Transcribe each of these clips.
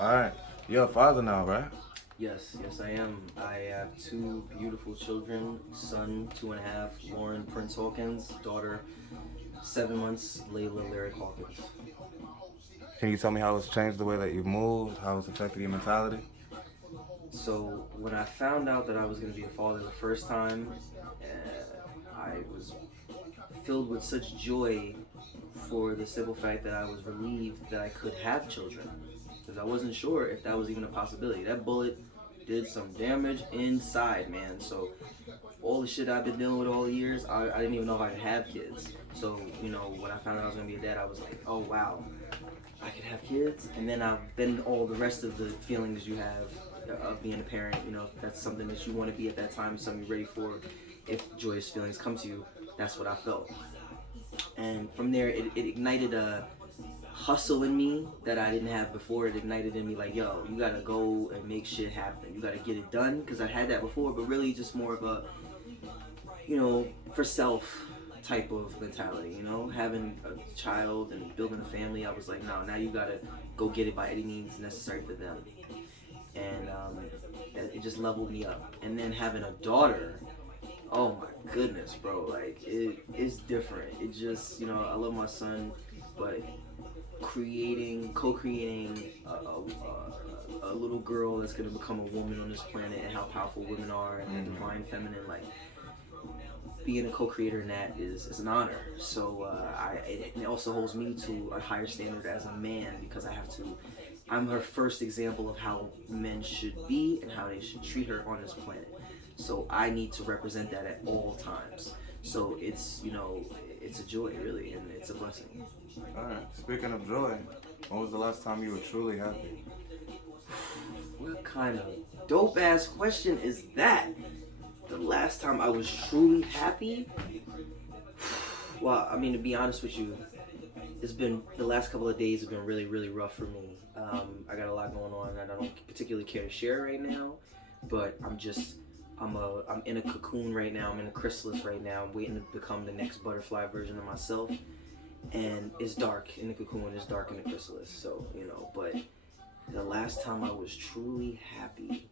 All right. You're a father now, right? Yes, I am. I have two beautiful children, son 2.5, Lauren Prince Hawkins, daughter 7 months, Layla Lyric Hawkins. Can you tell me how it's changed the way that you've moved, how it's affected your mentality? So when I found out that I was going to be a father the first time, I was filled with such joy for the simple fact that I was relieved that I could have children. Because I wasn't sure if that was even a possibility. That bullet did some damage inside, man. So all the shit I've been dealing with all the years, I didn't even know if I could have kids. So, when I found out I was gonna be a dad, I was like, oh wow, I could have kids. And then all the rest of the feelings you have of being a parent, if that's something that you want to be at that time, something you're ready for, if joyous feelings come to you, that's what I felt. And from there, it ignited a hustle in me that I didn't have before. It ignited in me like, yo, you gotta go and make shit happen. You gotta get it done, because I had that before, but really just more of a, for self type of mentality. Having a child and building a family, I was like, no, now you gotta go get it by any means necessary for them. And it just leveled me up. And then having a daughter, oh my goodness, bro, like it is different. It just, I love my son, but co-creating a little girl that's gonna become a woman on this planet, and how powerful women are, and the divine feminine, like being a co-creator in that is an honor. So it also holds me to a higher standard as a man, because I'm her first example of how men should be and how they should treat her on this planet. So I need to represent that at all times. So it's a joy, really, and it's a blessing. All right. Speaking of joy, when was the last time you were truly happy? What kind of dope ass question is that? The last time I was truly happy? Well, I mean, to be honest with you, it's been the last couple of days have been really, really rough for me. I got a lot going on, and I don't particularly care to share right now. But I'm in a cocoon right now. I'm in a chrysalis right now. I'm waiting to become the next butterfly version of myself. And it's dark in the cocoon. It's dark in the chrysalis. So but the last time I was truly happy,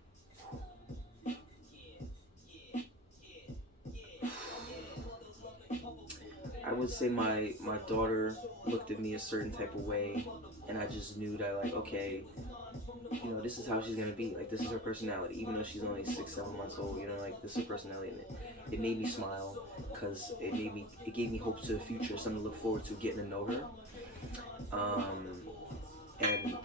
I would say my daughter looked at me a certain type of way, and I just knew that, like, okay, this is how she's gonna be. Like, this is her personality. Even though she's only 6, 7 months old, like, this is her personality, and it made me smile, because it gave me hopes to the future, something to look forward to, getting to know her. And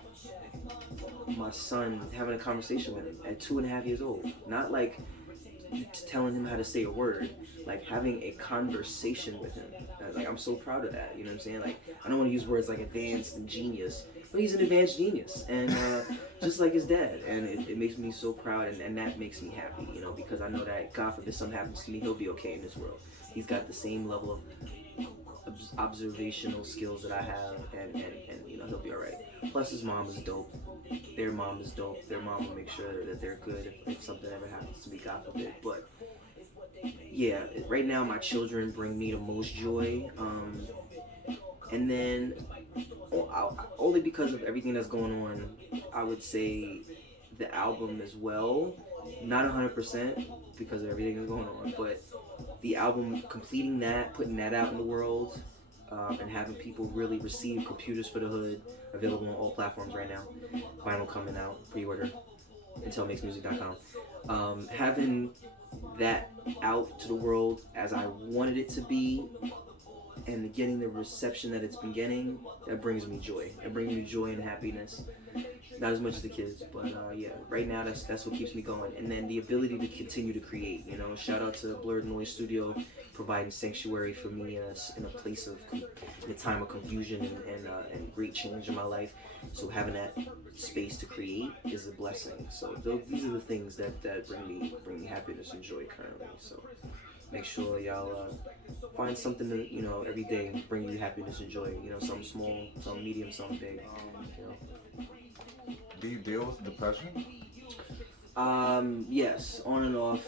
my son, having a conversation with him at 2.5 years old, not like telling him how to say a word, like having a conversation with him. Like, I'm so proud of that. You know what I'm saying? Like, I don't want to use words like advanced and genius, but he's an advanced genius, and just like his dad. And it makes me so proud, and that makes me happy. Because I know that God forbid something happens to me, he'll be okay in this world. He's got the same level of observational skills that I have, and he'll be all right. Plus, his mom is dope. Their mom is dope. Their mom will make sure that they're good if something ever happens to me, God forbid. But yeah, right now my children bring me the most joy. And then only because of everything that's going on, I would say the album as well. Not 100% because of everything that's going on, but the album, completing that, putting that out in the world, and having people really receive Computers for the Hood, available on all platforms right now. Vinyl coming out, pre-order, INTeLLMakesMusic.com. Having that out to the world as I wanted it to be, and getting the reception that it's been getting, that brings me joy. That brings me joy and happiness. Not as much as the kids, but yeah, right now that's what keeps me going. And then the ability to continue to create. Shout out to Blurred Noise Studio, providing sanctuary for me in a place of in a time of confusion and great change in my life. So having that space to create is a blessing. So these are the things that bring me happiness and joy currently. So make sure y'all find something to every day bring you happiness and joy. Something small, something medium, something big. Do you deal with depression? Yes, on and off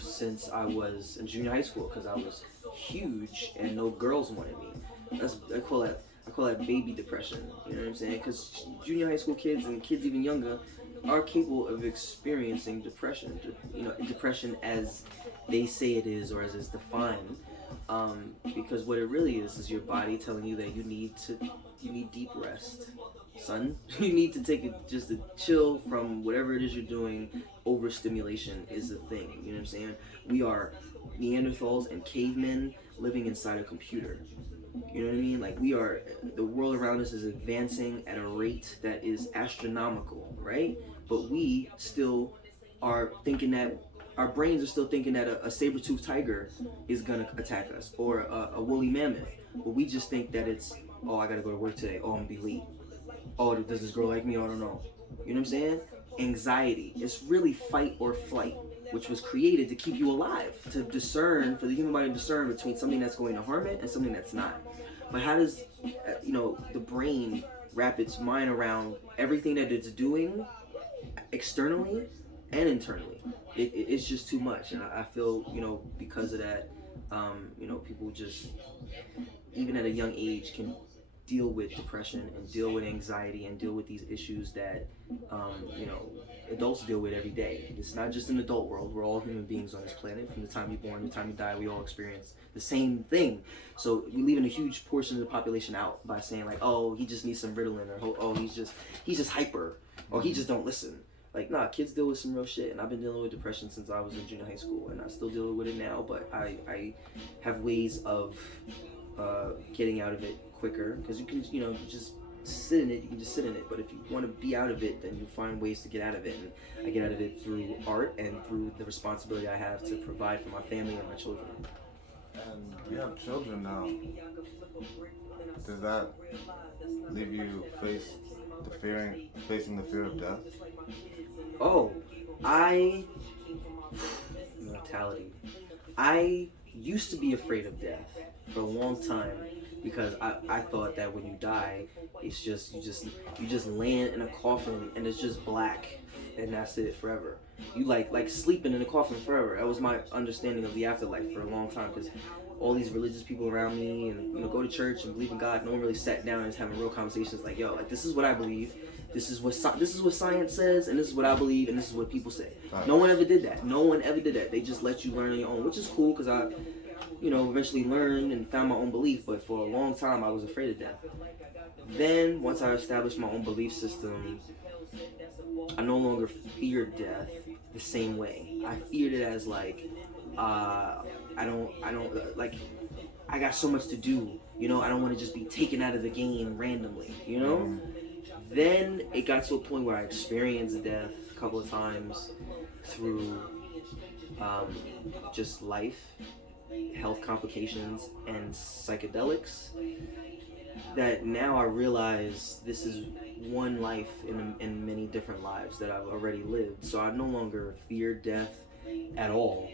since I was in junior high school, because I was huge and no girls wanted me. I I call that baby depression. You know what I'm saying? Because junior high school kids and kids even younger are capable of experiencing depression. You know, depression as they say it is, or as it's defined. Because what it really is your body telling you that you need deep rest, son. You need to take just a chill from whatever it is you're doing. Overstimulation is a thing. You know what I'm saying? We are Neanderthals and cavemen living inside a computer. You know what I mean? Like the world around us is advancing at a rate that is astronomical, right? But we still are thinking that our brains are still thinking that a saber-toothed tiger is gonna attack us, or a woolly mammoth. But we just think that it's, oh, I gotta go to work today. Oh, I'm gonna be late. Oh, does this girl like me? I don't know. You know what I'm saying? Anxiety. It's really fight or flight, which was created to keep you alive, to discern, for the human body to discern between something that's going to harm it and something that's not. But how does, the brain wrap its mind around everything that it's doing externally and internally? It's just too much. And I feel, because of that, people just, even at a young age, can deal with depression and deal with anxiety and deal with these issues that adults deal with every day. It's not just an adult world. We're all human beings on this planet. From the time you're born to the time you die, we all experience the same thing. So we're leaving a huge portion of the population out by saying like, oh, he just needs some Ritalin, or oh, he's just hyper, or he just don't listen. Like, nah, kids deal with some real shit, and I've been dealing with depression since I was in junior high school, and I still deal with it now, but I have ways of getting out of it quicker, because you can, just sit in it. You can just sit in it, but if you want to be out of it, then you find ways to get out of it, and I get out of it through art and through the responsibility I have to provide for my family and my children. And you have children now. Does that leave you facing the fear of death? Oh, mortality. I used to be afraid of death for a long time, because I thought that when you die, it's just you just land in a coffin and it's just black, and that's it forever. You like sleeping in a coffin forever. That was my understanding of the afterlife for a long time, because all these religious people around me, and go to church and believe in God, no one really sat down and was having real conversations like, yo, like, this is what I believe, this is what science says, and this is what I believe, and this is what people say. Right. No one ever did that. They just let you learn on your own, which is cool, because I eventually learned and found my own belief, but for a long time I was afraid of death. Then, once I established my own belief system, I no longer feared death the same way. I feared it as like, I don't I got so much to do, I don't want to just be taken out of the game randomly, Then it got to a point where I experienced death a couple of times through just life, health complications, and psychedelics, that now I realize this is one life in many different lives that I've already lived. So I no longer fear death at all.